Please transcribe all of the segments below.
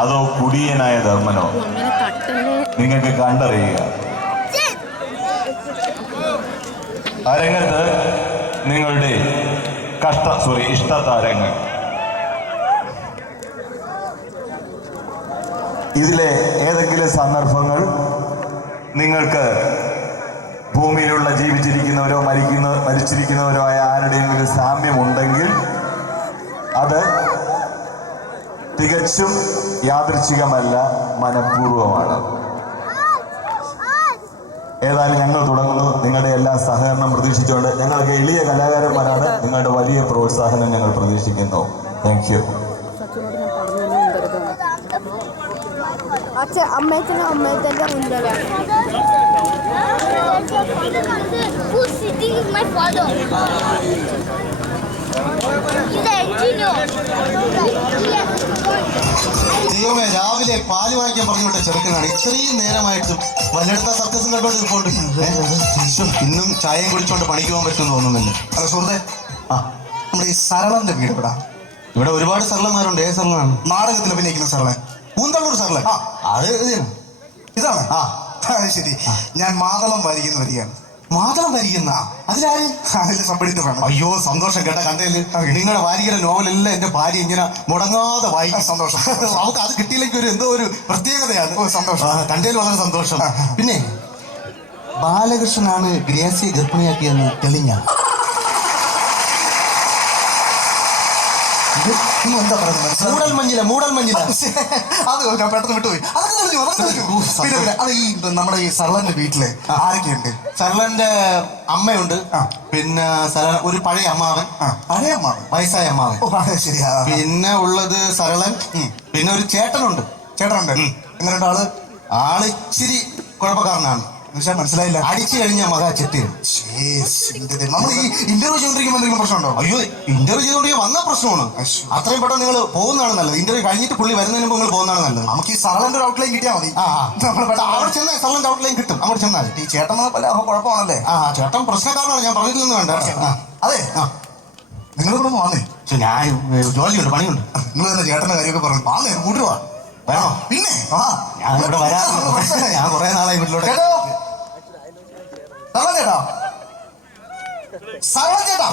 അതോ കുടിയനായ ധർമ്മനോ? നിങ്ങൾക്ക് കണ്ടറിയുക. അരങ്ങത്ത് നിങ്ങളുടെ ഇഷ്ടതാരങ്ങൾ. ഇതിലെ ഏതെങ്കിലും സന്ദർഭങ്ങൾ നിങ്ങൾക്ക് ഭൂമിയിലുള്ള ജീവിച്ചിരിക്കുന്നവരോ മരിച്ചിരിക്കുന്നവരോ ആയ ആരുടെയെങ്കിലും സാമ്യമുണ്ടെങ്കിൽ അത് തികച്ചും യാദൃച്ഛികമല്ല, മനഃപൂർവമാണ്. ഏതായാലും ഞങ്ങൾ തുടങ്ങുന്നു. നിങ്ങളുടെ എല്ലാ സഹകരണം പ്രതീക്ഷിച്ചുകൊണ്ട് ഞങ്ങൾക്ക് എളിയ കലാകാരന്മാരാണ്. നിങ്ങളുടെ വലിയ പ്രോത്സാഹനം ഞങ്ങൾ പ്രതീക്ഷിക്കുന്നു. Thank you. ദൈവമേ, രാവിലെ പാല് വാങ്ങിക്കാൻ പറഞ്ഞു വിട്ട ചെറുക്കനാണ്. ഇത്രയും നേരമായിട്ടും വല്ലയിടത്ത സർക്കസും കണ്ടോണ്ട് ഇപ്പോണ്ട് ഇന്നും ചായയും കുടിച്ചോണ്ട് പണിക്ക് പോകാൻ പറ്റുമെന്ന് തോന്നുന്നില്ല. അതെ സുഹൃത്തെ, നമ്മുടെ ഈ സരളന്റെ വീട് ഇവിടെ ഒരുപാട് സരളന്മാരുണ്ട്. ഏത് സരളനാണ്? നാടകത്തിൽ അഭിനയിക്കുന്ന സരളൻ, പൂന്തള്ളൂർ സരളൻ. അത് ഇതാണ്. ശരി, ഞാൻ മാതളം വാരിക്കുന്ന വരികയാണ്. മാതളം വാരിക്കുന്ന അതിലാര്? അതിൽ സംഭടിത്തമാണ്. അയ്യോ സന്തോഷം കേട്ട. കണ്ടേല് നിങ്ങളുടെ വാരികയുടെ നോവലെല്ലാം എന്റെ ഭാര്യ ഇങ്ങനെ മുടങ്ങാതെ വായിക്കും. സന്തോഷം. നമുക്ക് അത് കിട്ടിയില്ലെങ്കിൽ എന്തോ ഒരു പ്രത്യേകതയാണ്. സന്തോഷം. കണ്ടേല് വളരെ സന്തോഷം. പിന്നെ ബാലകൃഷ്ണനാണ് ഗ്രേസിയെ ഗർഭിണിയാക്കിയെന്ന് തെളിഞ്ഞ. എന്താ പറയുന്നത്? മൂടൽ മഞ്ഞില. അത് ഞാൻ പെട്ടെന്ന് വിട്ടുപോയി. പിന്നെ അത് ഈ നമ്മുടെ ഈ സരളന്റെ വീട്ടില് ആരൊക്കെയുണ്ട്? സരളന്റെ അമ്മയുണ്ട്, പിന്നെ ഒരു പഴയ അമ്മാവൻ, വയസ്സായ അമ്മാവൻ. ശരിയാ. പിന്നെ ഉള്ളത് സരളൻ, പിന്നെ ഒരു ചേട്ടനുണ്ട്. എങ്ങനെയുണ്ട് ആള്? ആള് ഇച്ചിരി കുഴപ്പക്കാരനാണ്. മനസ്സിലായില്ല. അടിച്ചു കഴിഞ്ഞ മകാ ചെത്തി. നമ്മൾ ഈ ഇന്റർവ്യൂ ചെയ്തോണ്ടിരിക്കുമ്പോൾ എന്തെങ്കിലും പ്രശ്നമുണ്ടോ? അയ്യോ, ഇന്റർവ്യൂ ചെയ്തോണ്ടിരിക്കാൻ വന്ന പ്രശ്നമാണ്. അത്രയും പെട്ടെന്ന് നിങ്ങൾ പോകുന്നതാണ് നല്ലത്. ഇന്റർവ്യൂ കഴിഞ്ഞിട്ട് പുള്ളി വരുന്നതിന് മുമ്പ് നിങ്ങൾ പോകുന്നതാണ് നല്ലത്. നമുക്ക് ഈ സരളന്റെ ഒരു ഔട്ട്ലൈൻ കിട്ടിയാൽ മതി. അവിടെ ചെന്നാൽ സരളന്റെ ഔട്ട്ലൈൻ കിട്ടും. അവിടെ ചെന്നാൽ ഈ ചേട്ടൻ പല കുഴപ്പമാണല്ലേ? ചേട്ടൻ പ്രശ്നക്കാരനാണ്. ഞാൻ പറഞ്ഞില്ലെന്ന് വേണ്ട. അതെ, നിങ്ങൾ ഇവിടെ ഒന്ന് വന്നേ. ഞാൻ ജോലിയുണ്ട്, പണിയുണ്ട്. നിങ്ങൾ തന്നെ ചേട്ടന്റെ കാര്യമൊക്കെ പറഞ്ഞു. വന്നേ, കൂട്ടുവാ. വേണോ? പിന്നെ ഞാൻ ഇവിടെ വരാറുണ്ട്. ഞാൻ കുറെ നാളായി വീട്ടിലോട്ട്. ചേട്ടാ, സരള ചേട്ടാ,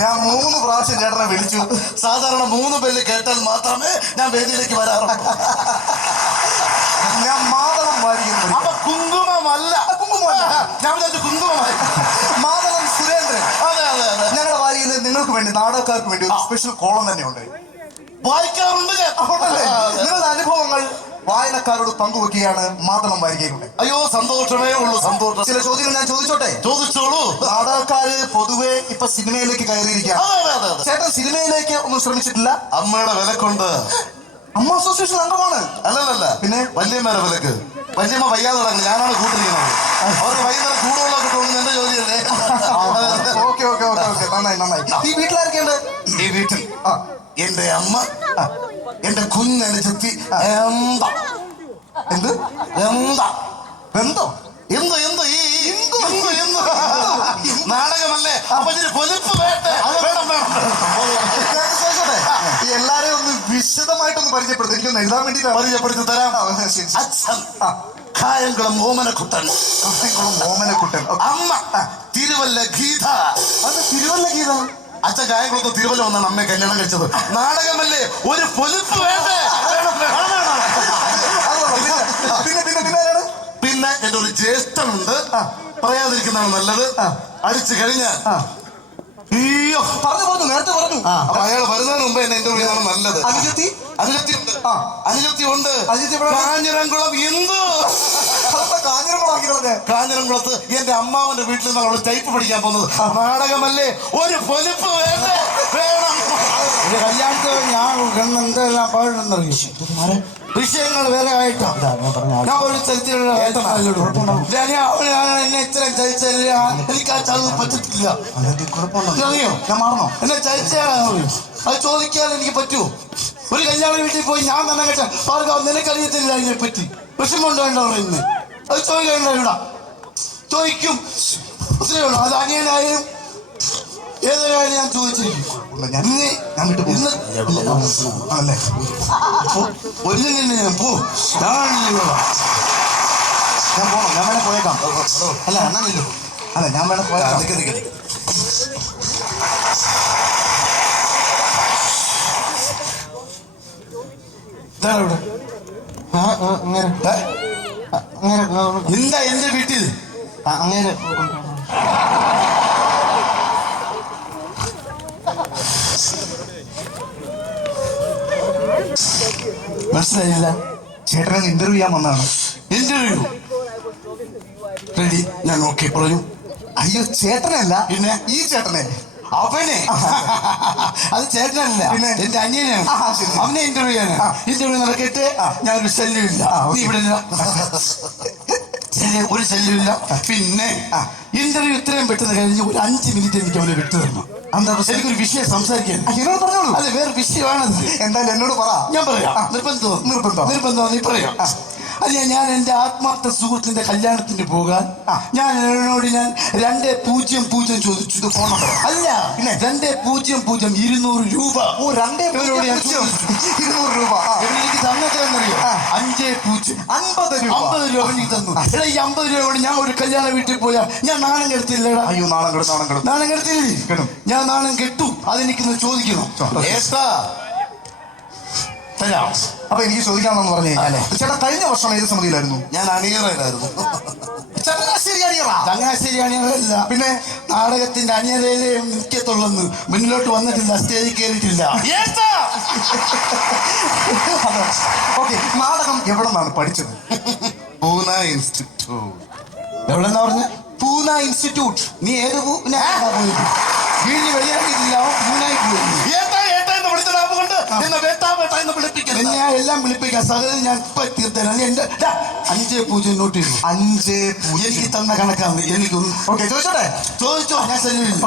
ഞാൻ 3 പ്രാവശ്യം ചേട്ടനെ വിളിച്ചു. സാധാരണ 3 പേര് കേട്ടാൽ മാത്രമേ ഞാൻ വേദിയിലേക്ക് വരാറുള്ളൂ. ഞാൻ മാതളം വാരിക്കുന്നു. അപ്പൊ കുങ്കുമമല്ല, ഞാൻ കുങ്കുമമായി. മാതളം സുരേന്ദ്രൻ. അതെ അതെ അതെ. ഞങ്ങളുടെ വാരിയിൽ നിങ്ങൾക്ക് വേണ്ടി, നാടകക്കാർക്ക് വേണ്ടി ഒരു സ്പെഷ്യൽ കോളം തന്നെയുണ്ട്. വായിക്കാറുണ്ട്. നിങ്ങളുടെ അനുഭവങ്ങൾ വായനക്കാരോട് പങ്കുവെക്കുകയാണ് മാതളം വാരികയിലൂടെ. അയ്യോ, സന്തോഷമേ ഉള്ളൂ, സന്തോഷം. ചില ചോദ്യങ്ങൾ ഞാൻ ചോദിച്ചോട്ടെ? ചോദിച്ചോളൂ. നാടകക്കാര് പൊതുവെ ഇപ്പൊ സിനിമയിലേക്ക് കയറിയിരിക്കുകയാണ്. ചേട്ടൻ സിനിമയിലേക്ക് ഒന്നും ശ്രമിച്ചിട്ടില്ല? അമ്മയുടെ വിലക്കുണ്ട്. അമ്മ അസോസിയേഷൻ അംഗമാണ്. അല്ലല്ല, പിന്നെ വല്യമ്മയുടെ വിലക്ക്. വല്യമ്മ വയ്യാതെ തുടങ്ങി, ഞാനാണ് കൂട്ടിരിക്കുന്നത്. അവർക്ക് വൈകുന്നേരം ചൂടുള്ള കിട്ടുമെന്ന് എന്റെ ജോലിയല്ലേ. ഓക്കെ ഓക്കെ ഓക്കെ ഓക്കെ, നന്നായി നന്നായി. ഈ വീട്ടിലാരൊക്കെയുണ്ട്? ഈ വീട്ടിൽ എന്റെ അമ്മ, എന്റെ കുഞ്ഞനുജത്തി. എന്ത് ബന്ധോ? എന്തോ എന്തോ ഈ നാടകമല്ലേ? അപ്പൊ പൊലിപ്പ് വേട്ടെ. എല്ലാരെയും ഒന്ന് വിശദമായിട്ടൊന്ന് പരിചയപ്പെടുത്തും. എനിക്കൊന്ന് എഴുതാൻ വേണ്ടി പരിചയപ്പെടുത്തി തരാം. അച്ഛൻ കായംകുളം ഓമനക്കുട്ടൻ. അമ്മ തിരുവല്ല ഗീത. അത് തിരുവല്ല ഗീത. അച്ഛൻ കായംകുളത്ത് തിരുവല്ല വന്നാണ് അമ്മയെ കല്യാണം കഴിച്ചത്. നാടകമല്ലേ, ഒരു പൊലിപ്പ് വേണ്ടേ? പിന്നെ എന്റെ ഒരു ജ്യേഷ്ഠനുണ്ട്. പറയാതിരിക്കുന്നതാണ് നല്ലത്. അടിച്ചു കഴിഞ്ഞാൽ അയ്യോ പറഞ്ഞു നേരത്തെ പറഞ്ഞു. അപ്പൊ അയാൾ വരുന്നതിന് മുമ്പ് എന്നെ എന്റെ വീടാണ് നല്ലത്. അനുജത്തി ഉണ്ട്. കാഞ്ഞിരംകുളം. എന്ത് കാഞ്ഞിരംകുളത്ത് എന്റെ അമ്മാവന്റെ വീട്ടിൽ നിന്നാണ് അവള് ടൈപ്പ് പഠിക്കാൻ പോകുന്നത്. നാടകമല്ലേ, ഒരു പൊലിപ്പ് വേണ്ടേ? വേണം. കല്യാണത്തിന് ഞാൻ വിഷയങ്ങൾ വേറെ ആയിട്ടാണ്. ഞാൻ ഒരു ചരിത്രമുള്ള എന്നെ ഇത്ര ചരിച്ചില്ല. എനിക്ക് ആ ചതവ് പറ്റത്തില്ല. അറിയോ, ഞാൻ മാറണോ? എന്നെ ചരിച്ച അത് ചോദിക്കാൻ എനിക്ക് പറ്റുമോ? ഒരു കല്യാണ വീട്ടിൽ പോയി ഞാൻ തന്നെ കേട്ട പാർക്കാവ് നിനക്കറിയത്തില്ല അതിനെ പറ്റി. വിഷമമുണ്ടോ വേണ്ടോ ഇന്ന്? അത് ചോദിക്കണ്ട. ഇവിടെ ചോദിക്കും. അത് അനിയനായാലും ഏതൊരായാലും ഞാൻ ചോദിച്ചിരിക്കും. ഞാൻ വിട്ടു പോകുന്നു. ആണല്ലേ? ഞാൻ പോണോ? ഞാൻ വേണേ പോയേക്കാം. അല്ല അണ്ണനില്ലോ. അല്ല ഞാൻ വേണേ പോയേക്കാം. ഇതാണ് ഇവിടെ. എന്താ എന്റെ വീട്ടിൽ അങ്ങനെ മനസ്സിലായില്ല? ചേട്ടനെ ഇന്റർവ്യൂ ചെയ്യാൻ വന്നതാണ്. Interview ready? ഞാൻ ഓക്കെ പറഞ്ഞു. അയ്യോ ചേട്ടനല്ല, പിന്നെ ഈ ചേട്ടനെ. അവനെ അത് ചേട്ടനല്ല, പിന്നെ എന്റെ അനിയനാണ്. അവനെ ഇന്റർവ്യൂ ആണ്. ഇന്റർവ്യൂ നടക്കട്ടെ. ഞാനൊരു ശല്യമില്ല. നീ ഇവിടെ ഒരു ശല്യമില്ല. പിന്നെ ഇന്റർവ്യൂ ഇത്രയും പെട്ടെന്ന് കഴിഞ്ഞ് ഒരു 5 മിനിറ്റ് എനിക്ക് അവനെ വിട്ടു തരണം. എനിക്കൊരു വിഷയം സംസാരിക്കാൻ. എന്നോട് പറഞ്ഞോളൂ. അല്ല വേറെ വിഷയമാണത്. എന്തായാലും എന്നോട് പറ. ഞാൻ പറയാം. നിർബന്ധം നീ പറയാം. അല്ല ഞാൻ എന്റെ ആത്മാർത്ഥ സുഹൃത്തിന്റെ കല്യാണത്തിന് പോകാൻ ഞാൻ 200 ചോദിച്ചു. ഫോൺ നമ്പർ അല്ല, പിന്നെ 200 200 രൂപ. 200 രൂപ എനിക്ക് തന്നറിയോ? 5 50 രൂപ എനിക്ക് തന്നു. എടാ ഈ 50 രൂപ കൊണ്ട് ഞാൻ ഒരു കല്യാണ വീട്ടിൽ പോയാ ഞാൻ നാണം കെടുത്തില്ലടാ. അയ്യോ നാണം കെടുത്തില്ലേ? ഞാൻ നാണം കെട്ടു. അതെനിക്കൊന്ന് ചോദിക്കണം. അപ്പൊ എനിക്ക് ചോദിക്കാമെന്ന് പറഞ്ഞു കഴിഞ്ഞാലേ, ചേട്ടാ കഴിഞ്ഞ വർഷം ഏത് സമിതിയിലായിരുന്നു? ഞാൻ അണിയറായിരുന്നു. ചങ്ങനാശ്ശേരി അണിയറല്ല, പിന്നെ നാടകത്തിന്റെ അണിയറയിലേ നിൽക്കത്തുള്ളെന്ന്. മുന്നിലോട്ട് വന്നിട്ടില്ല, സ്റ്റേജിൽ കയറിയിട്ടില്ല. ഓക്കെ, നാടകം എവിടെ നിന്നാണ് പഠിച്ചത്? പൂന ഇൻസ്റ്റിറ്റ്യൂട്ട്. എവിടെന്നാ പറഞ്ഞ? പൂന ഇൻസ്റ്റിറ്റ്യൂട്ട്. നീ ഏത് പൂനാ പോയത്? വീട്ടിൽ വെളിയാക്കിയിട്ടില്ല, പൂനായി പോയി. ഞാൻ എല്ലാം വിളിപ്പിക്കാം. സഹോദരൻ ഞാൻ ഇപ്പൊ തീർത്തരാം. എന്റെ 5 നോട്ട് 5 എനിക്ക് തന്ന കണക്കാണ്. എനിക്കൊന്ന് ചോദിച്ചോ. ഞാൻ ശല്യമില്ല.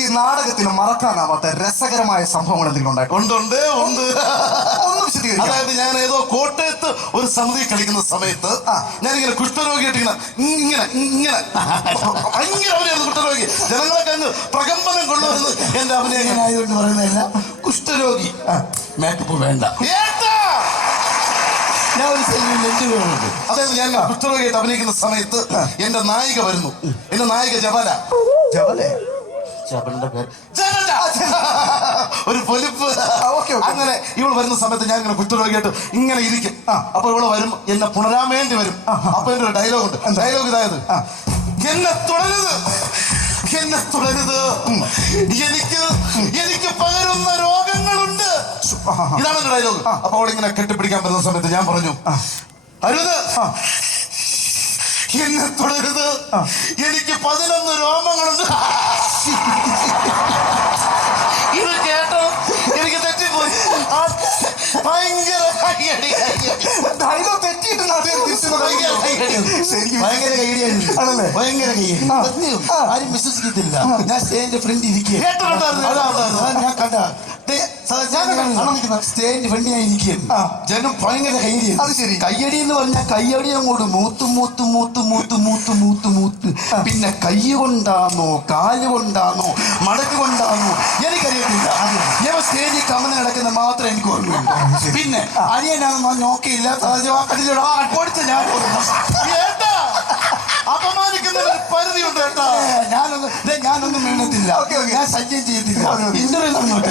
ഈ നാടകത്തിൽ മറക്കാനാവാത്ത രസകരമായ സംഭവങ്ങൾ എന്തെങ്കിലും ഉണ്ടായിട്ടുണ്ട്? അതായത് ഞാൻ ഏതോ കോട്ടയത്ത് ഒരു സമിതി കളിക്കുന്ന സമയത്ത് ഞാനിങ്ങനെ കുഷ്ഠരോഗിയായിട്ട് ഇങ്ങനെ ഭയങ്കര കുഷ്ഠരോഗി, ജനങ്ങളൊക്കെ അങ്ങ് പ്രകമ്പനം കൊണ്ടുവരുന്നത് എന്റെ അഭിനയം ആയതുകൊണ്ട് പറയുന്നതല്ല. കുഷ്ഠരോഗി മേക്കപ്പ് വേണ്ട. ഞാൻ ഒരു ശല്യമില്ല. അതായത് ഞാൻ കുഷ്ഠരോഗിയായിട്ട് അഭിനയിക്കുന്ന സമയത്ത് എന്റെ നായിക വരുന്നു. എന്റെ നായിക ഒരു പൊലിപ്പ്. അങ്ങനെ ഇവൾ വരുന്ന സമയത്ത് ഞാൻ ഇങ്ങനെ കുഷ്ഠരോഗിയായിട്ട് ഇങ്ങനെ ഇരിക്കും. അപ്പൊ ഇവള് വരും, എന്നെ പുണരാൻ വേണ്ടി വരും. അപ്പൊ എന്റെ ഒരു ഡയലോഗ് ഉണ്ട്. ഡയലോഗ് ഇതായത്: എന്നെ തുടരുത്, എനിക്ക് പകരുന്ന രോഗങ്ങളുണ്ട്. ഇതാണ് എന്റെ ഡയലോഗ്. അപ്പൊ അവളിങ്ങനെ കെട്ടിപ്പിടിക്കാൻ പറ്റുന്ന സമയത്ത് ഞാൻ പറഞ്ഞു: അരുത്, എന്നെ തുടരുത്, എനിക്ക് 11 രോമങ്ങളുണ്ട്. ഇത് കേട്ടോ എനിക്ക് തെറ്റിപ്പോയി. ഭയങ്കര ആരും വിശ്വസിക്കത്തില്ല. ഞാൻ സ്റ്റേജിന്റെ ഫ്രണ്ട് ഇരിക്കുക. ഞാൻ കണ്ട സ്റ്റേജിന്റെ ഫ്രണ്ട് ഞാൻ ഇരിക്കുകയാണ്. ജനം ഭയങ്കര കൈയടി. അത് ശരി. കയ്യടി എന്ന് പറഞ്ഞാൽ കയ്യടി അങ്ങോട്ട് മൂത്ത്. പിന്നെ കൈ കൊണ്ടാണോ കാല് കൊണ്ടാണോ മടക്ക് കൊണ്ടാണോ എനിക്കറിയത്തില്ല. ഞാൻ സ്റ്റേജിൽ കമന്ന് കിടക്കുന്ന മാത്രം എനിക്ക് ഓർമ്മയുണ്ട്. പിന്നെ അനിയനാണെന്ന് നോക്കിയില്ല. കൊടുത്ത് ഞാൻ അപമാനിക്കുന്ന പരിധിയുണ്ട് കേട്ടോ. ഞാനൊന്നും വീണത്തില്ല. ഞാൻ ശല്യം ചെയ്തില്ല. ഇന്റർവ്യൂ നടന്നോട്ടെ.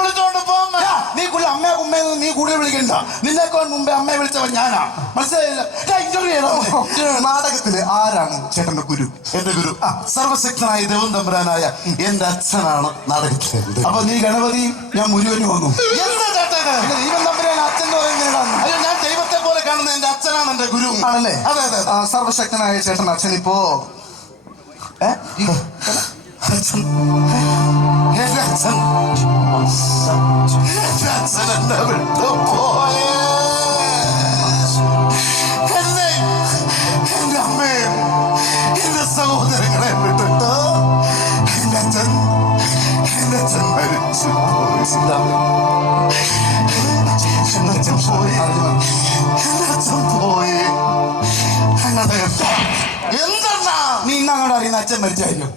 വിളിച്ചോണ്ട് പോകുമ്പോ നീ കൂടുതൽ അമ്മയെ ഉമ്മയെന്ന് നീ കൂടുതൽ വിളിക്കണ്ട. നിന്നേക്കാൾ മുമ്പേ അമ്മയെ വിളിച്ചവൻ ഞാനാ. മനസ്സിലായില്ല? ഇന്റർവ്യൂ ചെയ്യണം. നാടകത്തില് ആരാണ് ചേട്ടന്റെ ഗുരു? എന്റെ ഗുരു സർവശക്തനായ ദൈവം തമ്പുരാനായ എന്റെ അച്ഛനാണ് നാടകത്തിൽ. അപ്പൊ നീ ഗണപതി, ഞാൻ മുരുകന് വന്നു. ദൈവം തമ്പുരാൻ അച്ഛൻ പറയുന്നതാണ്. അയ്യോ, ഞാൻ ദൈവത്തെ പോലെ കാണുന്ന എന്റെ അച്ഛനാണ് എന്റെ ഗുരു. ആണല്ലേ? അതെ. സർവശക്തനായ ചേട്ടൻ അച്ഛൻ ഇപ്പോ എന്റെ അമ്മയും എന്റെ സഹോദരങ്ങളെ വിട്ടിട്ട് എന്റെ അച്ഛൻ മരിച്ചു പോയി. എന്തെന്നാ നീ ഇന്നങ്ങോട്ട് അറിയുന്ന അച്ഛൻ മരിച്ചായിരിക്കും?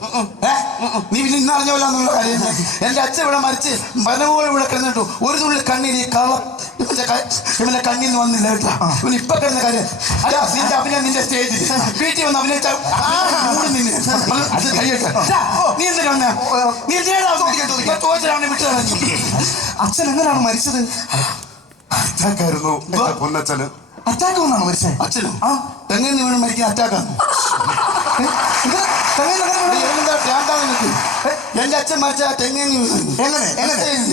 നീ പിന്നെ ഇന്ന് അറിഞ്ഞോല്ല എന്നുള്ള കാര്യം എന്റെ അച്ഛൻ ഇവിടെ മരിച്ച് വനപോലെ ഇവിടെ കിടന്നിട്ടു ഒരു തുള്ളി കണ്ണീര് ഈ കള്ളം ഇവന്റെ കണ്ണിൽ നിന്ന് വന്നില്ല കേട്ടോ. ഇവൻ ഇപ്പൊ കിടന്ന കാര്യം അല്ല നിന്റെ അഭിനയം നിന്റെ സ്റ്റേജിൽ വീട്ടിൽ വന്ന് അഭിനയിച്ച അത് കഴിയട്ടെ. നീ എന്തിനാ വന്ന നീ ചോദിച്ചാണ് വിട്ടു കളഞ്ഞു. അച്ഛൻ എങ്ങനെയാണ് മരിച്ചത്? അറ്റാക്കായിരുന്നു പൊന്നച്ഛന്. അറ്റാക്ക് വന്നാണ് മരിച്ചത്? അച്ഛനും ആ തെങ്ങിൽ വീണ് മരിക്കുന്ന അറ്റാക്കാണ്. എന്റെ അച്ഛൻ മരിച്ച തെങ്ങിൽ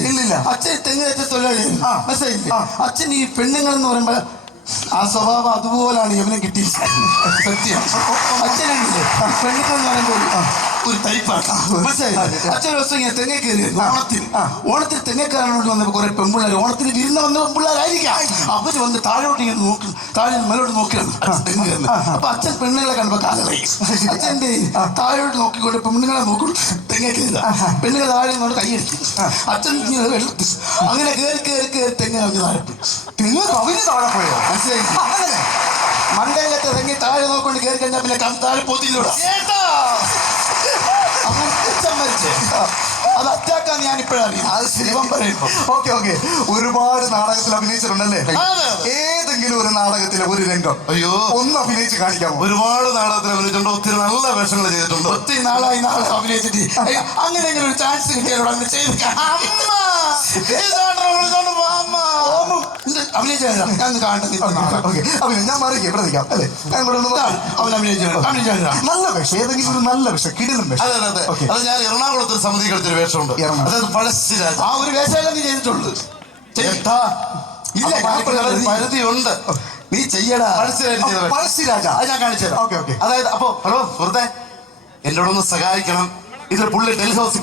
ഇല്ലില്ല. അച്ഛൻ തെങ്ങ് വെച്ച തൊഴിലാളിയായിരുന്നു. അച്ഛൻ ഈ പെണ്ണുങ്ങൾ എന്ന് പറയുമ്പോ ആ സ്വഭാവം അതുപോലാണ് യവനെ കിട്ടിയിരിക്കുന്നത്. സത്യം. അച്ഛനാണില്ലേ പെണ്ണുങ്ങൾ എന്ന് പറയുമ്പോൾ ഒരു ടൈപ്പാണ്. അച്ഛൻ ദിവസം ഇങ്ങനെ തെങ്ങ കയറിയായിരുന്നു ഓണത്തിന് തെങ്ങക്കാരനോട് വന്നപ്പോ കുറെ പെൺപിള്ളേർ ഓണത്തിന് വിരുന്ന് വന്ന പെൺപിള്ളേരായിരിക്കാം. അവര് വന്ന് താഴോട്ട് ഇങ്ങനെ നോക്കി താഴെ മേലോട്ട് നോക്കിയാണ് തെങ്ങ് കയറുന്നത്. അപ്പൊ അച്ഛൻ പെണ്ണുങ്ങളെ കണ്ടപ്പോ കാലമായി അച്ഛൻ്റെ താഴോട്ട് നോക്കിക്കൊണ്ട് പെണ്ണുങ്ങളെ നോക്കും തെങ്ങ കയറുക. പെണ്ണുങ്ങൾ താഴെ നിന്നോട് കൈയെടുത്തു. അച്ഛൻ അങ്ങനെ കയറി കയറി കയറി തെങ്ങ കവിഞ്ഞ് താഴെ തെങ്ങ് കവിഞ്ഞ് താഴെ പോയോ? മനസ്സിലായി. മണ്ടയിലത്തെ തെങ്ങി താഴെ നോക്കൊണ്ട് കയറി കഴിഞ്ഞാൽ പിന്നെ താഴെ പോത്തിലൂടെ അത് അറ്റാക്കാന്ന് ഞാൻ ഇപ്പോഴറിയാം. അത് ശരിവം പറയുമ്പോ ഓക്കെ ഓക്കെ. ഒരുപാട് നാടകത്തിൽ അഭിനയിച്ചിട്ടുണ്ടല്ലേ? ഏതെങ്കിലും ഒരു നാടകത്തിലെ ഒരു രംഗം അയ്യോ ഒന്ന് അഭിനയിച്ച് കാണിക്കാമോ? ഒരുപാട് നാടകത്തിൽ അഭിനയിച്ചിട്ടുണ്ട്. ഒത്തിരി നല്ല വേഷങ്ങൾ ചെയ്തിട്ടുണ്ട്. ഒത്തിരി നാളായി നാടകം അഭിനയിച്ചിട്ട് അങ്ങനെയെങ്കിലും ഒരു ചാൻസ് കിട്ടിയാലോ അങ്ങനെ ചെയ്ത് അഭിനയിച്ചാൽ ഞാൻ കാണുന്നത്. ഓക്കെ അഭിനയം ഞാൻ മാറി ഇവിടെ നിൽക്കാം അല്ലേ? ഞാൻ ഇവിടെ ഒന്ന് അവൻ അഭിനയിച്ചാൽ നല്ല വേഷം, ഏതെങ്കിലും ഒരു നല്ല വേഷം, കിടിലം വേഷം. അതെ അതെ അതെ. അത് ഞാൻ എറണാകുളത്ത് ഒരു സമിതി കളിച്ചൊരു വേഷമുണ്ട്. അതായത് പഴശ്ശിരാജ. ആ ഒരു വേഷമല്ല നീ ചെയ്തിട്ടുള്ളൂ. ഇല്ല പരിധിയുണ്ട്. നീ ചെയ്യടാ. പഴശ്ശിരാജ അത് ഞാൻ കാണിച്ചു തരാം. Okay okay. അതായത് അപ്പോ ഹലോ സുഹൃത്തെ എന്നോടൊന്ന് സഹായിക്കണം. ഇതിൽ പുള്ളി ഡൽഹി ഹൗസിൽ